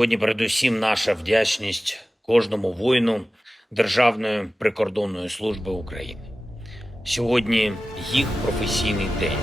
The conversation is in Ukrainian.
Сьогодні, передусім, наша вдячність кожному воїну Державної прикордонної служби України. Сьогодні їх професійний день.